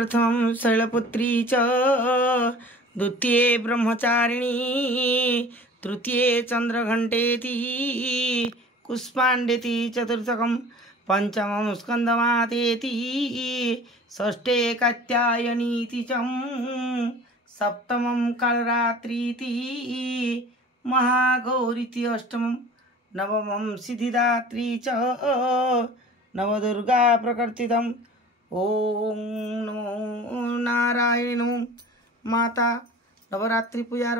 प्रथम शैलपुत्री च द्वितीये ब्रह्मचारिणी तृतीये चंद्रघंटेति कुष्मांडेति चतुर्थकम पंचमं स्कंदमातेति षष्ठे कात्यायनीति च सप्तमं कालरात्रीति महागौरीति अष्टमं नवमं सिद्धिदात्री च नवदुर्गा प्रकृतितम् ओम नमो नारायण माता नवरात्रि पूजार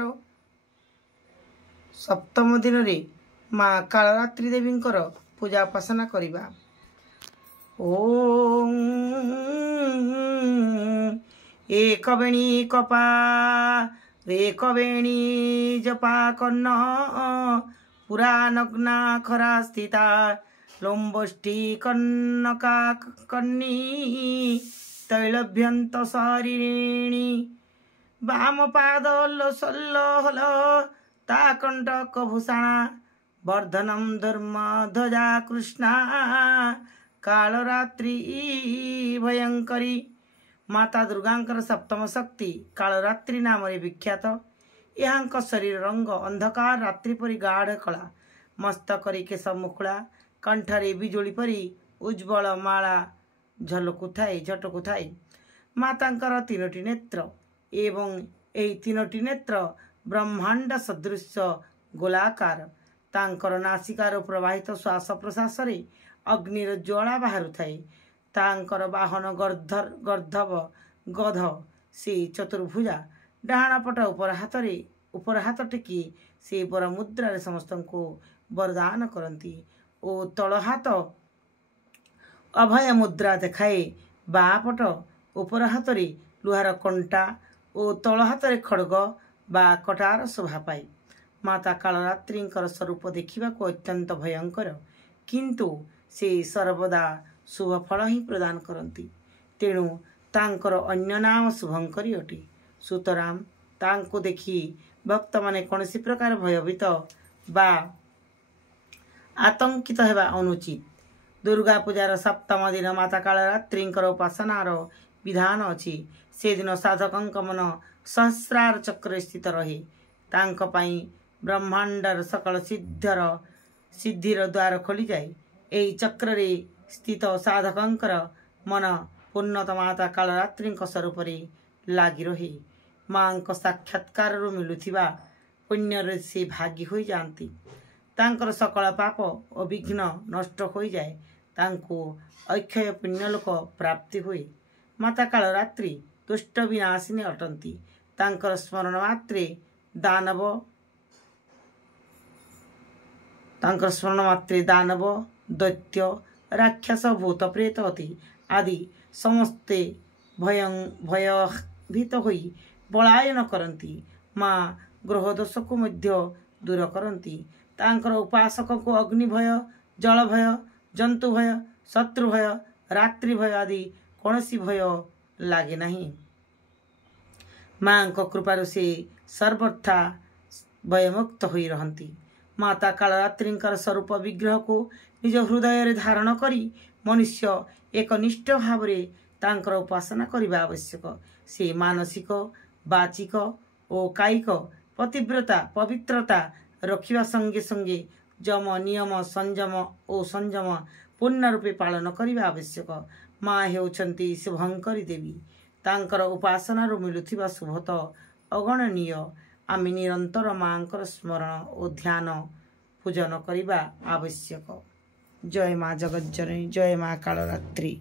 सप्तम दिन रे माँ कालरात्रि देवी पूजा उपासना करिबा। ओम एकवेणी कपा एकवेणी जपा कर्ण पुरा नग्ना खरा स्थिता लोम्बष्टि कन्नका कन्नी तैलभ्यंत शरीरिणी वाम पाद सल्लहल ताकंटक भूषणा वर्धनम धर्म ध्वजा कृष्णा कालरात्रि भयंकरी माता दुर्गांकर सप्तम शक्ति कालरात्रि नाम विख्यात। यहाँ शरीर रंग अंधकार रात्रि परी गाढ़ कला मस्तकरी केश मुकुला कंठरे बिजुली परी उज्ज्वल माला झटकु थाए मातांकर तीनोटी नेत्र एवं एई तीनोटी नेत्र ब्रह्मांड सदृश गोलाकार तांकर नासिकार प्रवाहित श्वास प्रश्वास रे अग्निर ज्वाला बाहरु थाए तांकर वाहन गर्धव गध से चतुर्भुजा डाहाण पट उपर हाथ टेकी से पर मुद्रा समस्त को वरदान करती ओ तल हाथ अभय मुद्रा देखाए बापट उपर हाथ रे लुहार कंटा ओ तल हाथ रे खड़ग बा कटार शोभा पाए। माता कालरात्रि स्वरूप देखा अत्यंत भयंकर किंतु से सर्वदा शुभ फल ही प्रदान करती तेणु तांकर अन्य नाम शुभंकरी अटे। सुतराम तांको देखि भक्त माने कौनसी प्रकार भयभीत बा आतंकित हेबा अनुचित। दुर्गा पूजार सप्तम दिन माता कालरात्रि उपासनार विधान अच्छी से दिन साधकंक मन सहस्रार चक्र स्थित रहे तांक पाई ब्रह्मांडर सकल सिद्धिर द्वार खोली जाए। एही चक्र रे स्थित साधकंकर मन पूर्णत माता कालरात्रि स्वरूप लगी रहे। माँ साक्षात्कार मिलुथिबा पुण्य से भागी हो जाती तांकर सकल पाप अविघ्न नष्ट हो जाए तांको अक्षय पुण्यलोक प्राप्ति हुए। माता कालरात्रि दुष्ट विनाशिनी अटंती तांकर स्मरण मात्रे दानव दैत्य राक्षस भूत प्रेत अति आदि समस्ते भयभीत होई पलायन करती। माँ ग्रह दोष को मध्य दूर करती तांकर उपासक को अग्नि भय जल भय जंतु भय शत्रु भय रात्रि भय आदि कौनसी भय लागे नहीं। माँ को कृपारु से सर्वथा भयमुक्त होई रहती। माता कालरात्रि स्वरूप विग्रह को निज हृदय रे धारण करी मनुष्य एक निष्ठ भाव तांकर उपासना करने आवश्यक। से मानसिक बाचिक और कायिक पतिव्रता पवित्रता रखिवा संगे संगे जम नियम संयम और संयम पूर्ण रूपे पालन करने आवश्यक। माँ हेउछंती शुभंकरी देवी तांकर उपासना मिलुथिबा शुभत अगणनीय। आमे निरंतर माँ स्मरण और ध्यान पूजन करने आवश्यक। जय माँ जगज्जननी जय माँ कालरात्रि।